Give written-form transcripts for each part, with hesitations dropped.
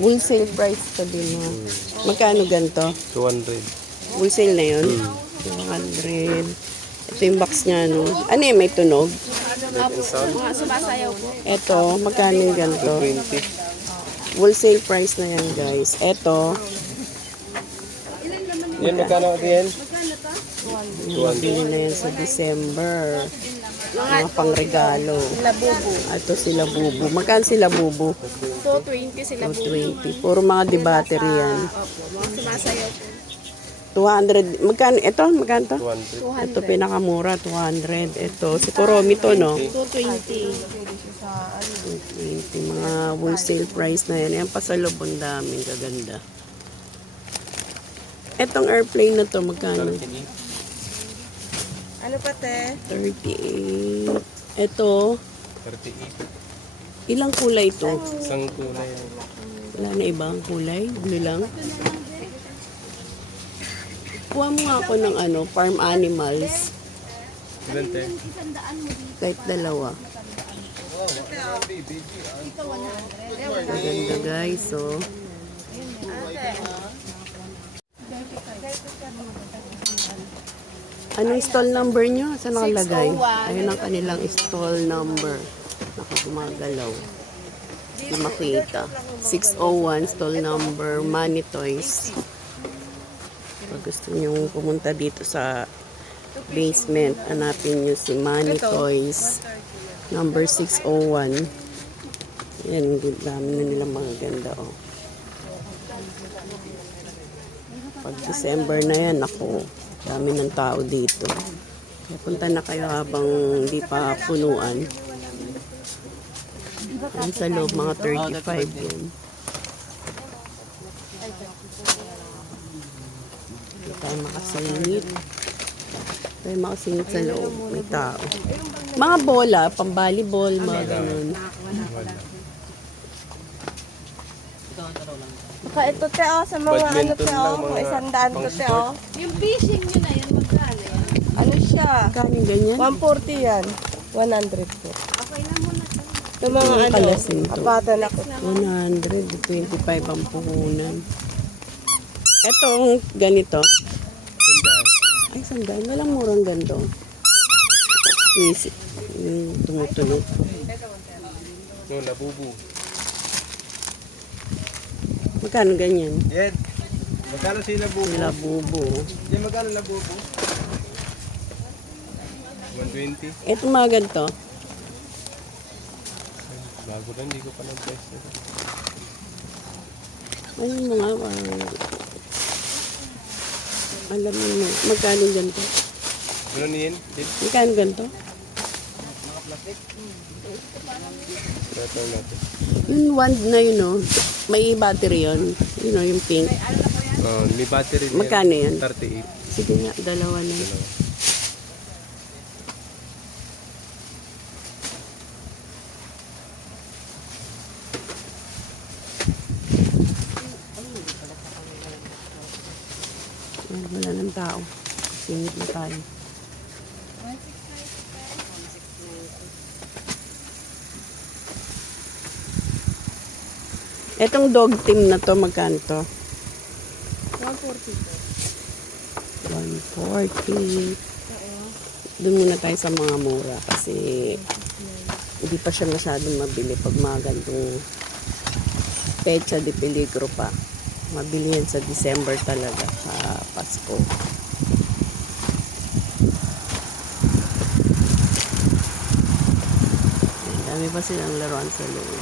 Wholesale price pa din mo. Magkano ganito? 200. Wholesale na yun? 200. Ito yung box niya, no? Ano yung may tunog? Mga sumasayaw po. Ito, magkano yung ganito? 20. Wholesale price na yan, guys. Ito, Yan, magkano din? mabili na yan sa December. Mga pangregalo. Labubo. Ito sila bubu. Magkano sila bubu? 220 sila po. 220. Puro mga di-battery yan. Opo, mga sumasayaw po. 200. Magkano? Ito, magkano to? 200. Ito pinakamura, 200. Ito, si Kuromi to, no? 220. 220. Mga wholesale price na yan. Yan pasalubong daming kaganda. Etong airplane na to, magkano? Ano pa te? 38. Ito, 38. ilang kulay ito? Isang kulay. Wala na ibang kulay? Blue lang? Kuha mo nga ako ng ano, farm animals. Ilan te? Kahit dalawa. Maganda guys, so. Anong stall number nyo? Saan nakalagay? 601. Ayun ang kanilang stall number. Nakagumagalaw. Hindi makita. 601 stall number, Money Toys. Pag gusto nyo pumunta dito sa basement, hanapin nyo si Money Toys. Number 601. Yan, dami na nilang mga ganda, oh. Pag December na yan, ako, dami ng tao dito. Kaya punta na kayo habang hindi pa punuan. Yan sa loob, mga 35 yun. Hindi tayo makasingit. Tayo makasingit sa loob, may tao. Mga bola, pang-volleyball, mga ganun. Saka ito te oh, sa mga ano te oh, mga 100 to te oh. Yung fishing nyo na yun, magkano yan? Ano siya? Kanin ganyan? 140 yan. 100 po. Okay na muna to. Yung mga Yung ano, kalasin to. apatan ako. 125 ang puhunan. Etong ganito. Sandaan. Ay, sandaan. Walang murang ganito. Twist. Yung tumutunog. No, labubu. Magkano ganyan? Yan. Magkano si labubu? Sila bubo. Yan, magkano labubu? 120. Etong mga ganito. Bago na, hindi ko pa nag-test. Ano yung mga... alam mo, magkano ganito? Ano niyan? Magkano ganito? Ito natin. Yung wand na yun, no? May battery yun. Yun, no? Yung pink. May battery din. Magkano yan? 38. Sige nga, dalawa na. Dalawa. Ay, wala ng tao. Singit na tayo. Etong dog team na to, magkano to? 140. Doon muna tayo sa mga mura kasi hindi pa siya masyadong mabili pag mga gantong pecha de peligro pa. Mabili yan sa December talaga, sa Pasko. Ang dami pa silang laruan sa loob.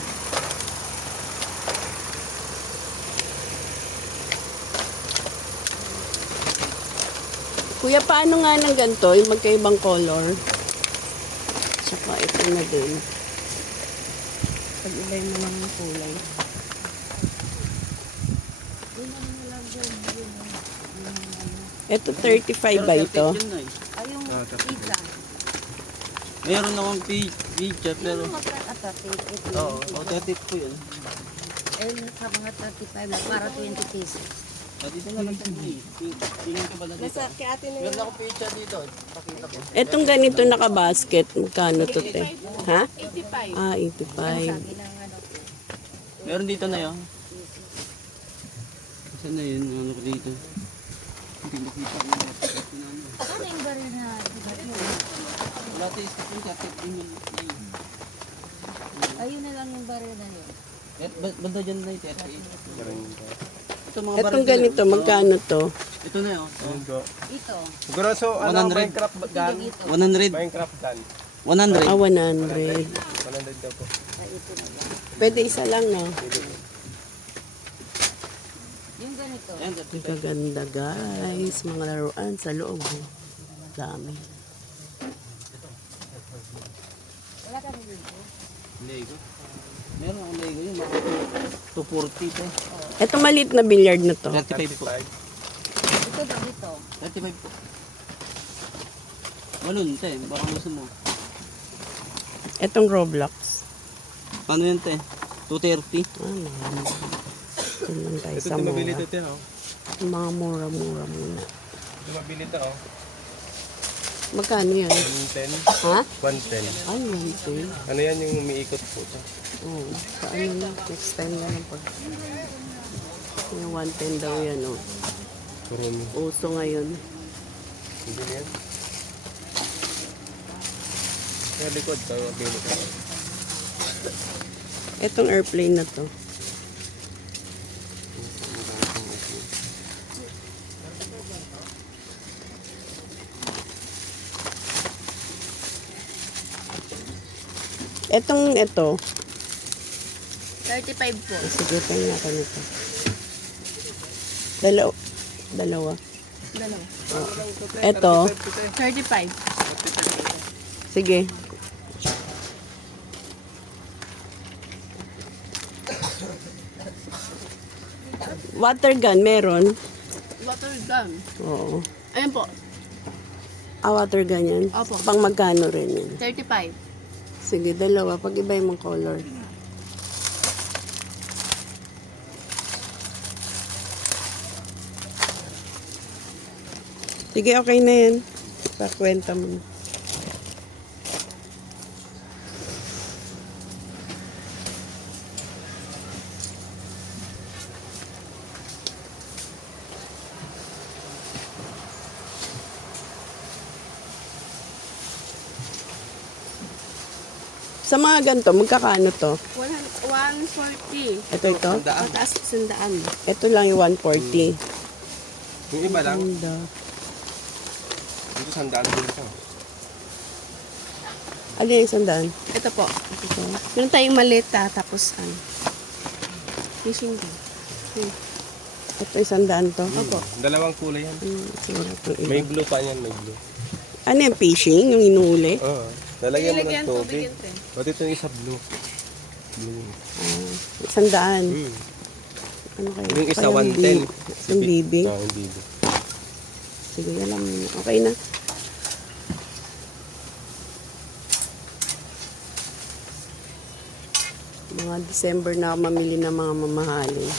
Kuya, paano nga ng ganito? Yung magkaibang color. Tsaka ito na din. Pag-ibay mo lang yung kulay. Ito 35 ba ito? Meron akong pizza pero oo, authentic po yun. Sa mga 35 lang, para 20 pesos. Dito na lang sa tingin ko ba na dito? Nasa kay ate na Meron akong pizza dito. Pakita ko. Itong ganito nakabasket, magkano to te? Ha? 85. Ah, 85. Meron dito na yun. Saan na yun? Ano ko dito? Hindi makita ko na. Ano yung baril na Wala tayo isa kung kakit din yun. ayun na lang yung baril na yun. Banda dyan na yung 38. Ito mga Etong baril ganito, na- magkano to? Ito na yun. Ayun po. Ito. Siguro so, ano, 100. Minecraft gun? 100. Minecraft gun. 100. 100. 100 daw po. Pwede isa lang, no? Yung ganito. Ayan, Ang kaganda, guys. Mga laruan sa loob. Oh. Dami. Wala ka rin dito. Lego. Meron akong Lego yun. 240 to. Etong maliit na billiard na to. 35 po. Ito daw dito. 35 po. Walun, te. Baka gusto mo. Etong Roblox. Paano yun, te? 230. Ano? Ito lang tayo Ito sa di mabili mura. ito yan, oh. Mga mura-mura muna. Ito mabili ito, oh. Magkano yan? 110. Ha? 110. Ay, 110. Ano yan yung umiikot po ito? Oo. Sa ano na? Next time na lang pag... Yung 110 daw yan, oh. Kurumi. Uso ngayon. Hindi na yan. Kaya likod, ito mabili ko. Etong airplane na to. Ito. 35 po. Sige, tingnan natin ito. Dalawa. Dalawa. Ito. 35. Sige. Water gun, meron. Water gun. Oo. Ayun po, Water gun yan. Opo. Pang magkano rin yan. 35. Sige, dalawa. Pag-iba yung color. Sige, okay na yan. Pakwenta mo. Sa mga ganito, magkakano to? 140. Ito. Mataas 100. Ito lang yung 140. Yung iba lang, Ganda. dito sandaan din ito. Ano yung 100? Ito po. Ito. Meron tayong maleta, tapos ano. Fishing gun. Ito yung 100 to. Opo. Dalawang kulay yan. Siguro itong iba. May blue pa yan, may blue. Ano yung fishing? Yung inuuli? Oo. Lalagyan mo Nilagyan ng tubig. yan, te. Pati ito yung isa blue. Blue. 100. Ano kaya? Yung isa, Kaya 110. Yung bibi. Oo, yung bibi. Sige, alam mo na. Okay na. Mga December na ako mamili ng mga mamahalin.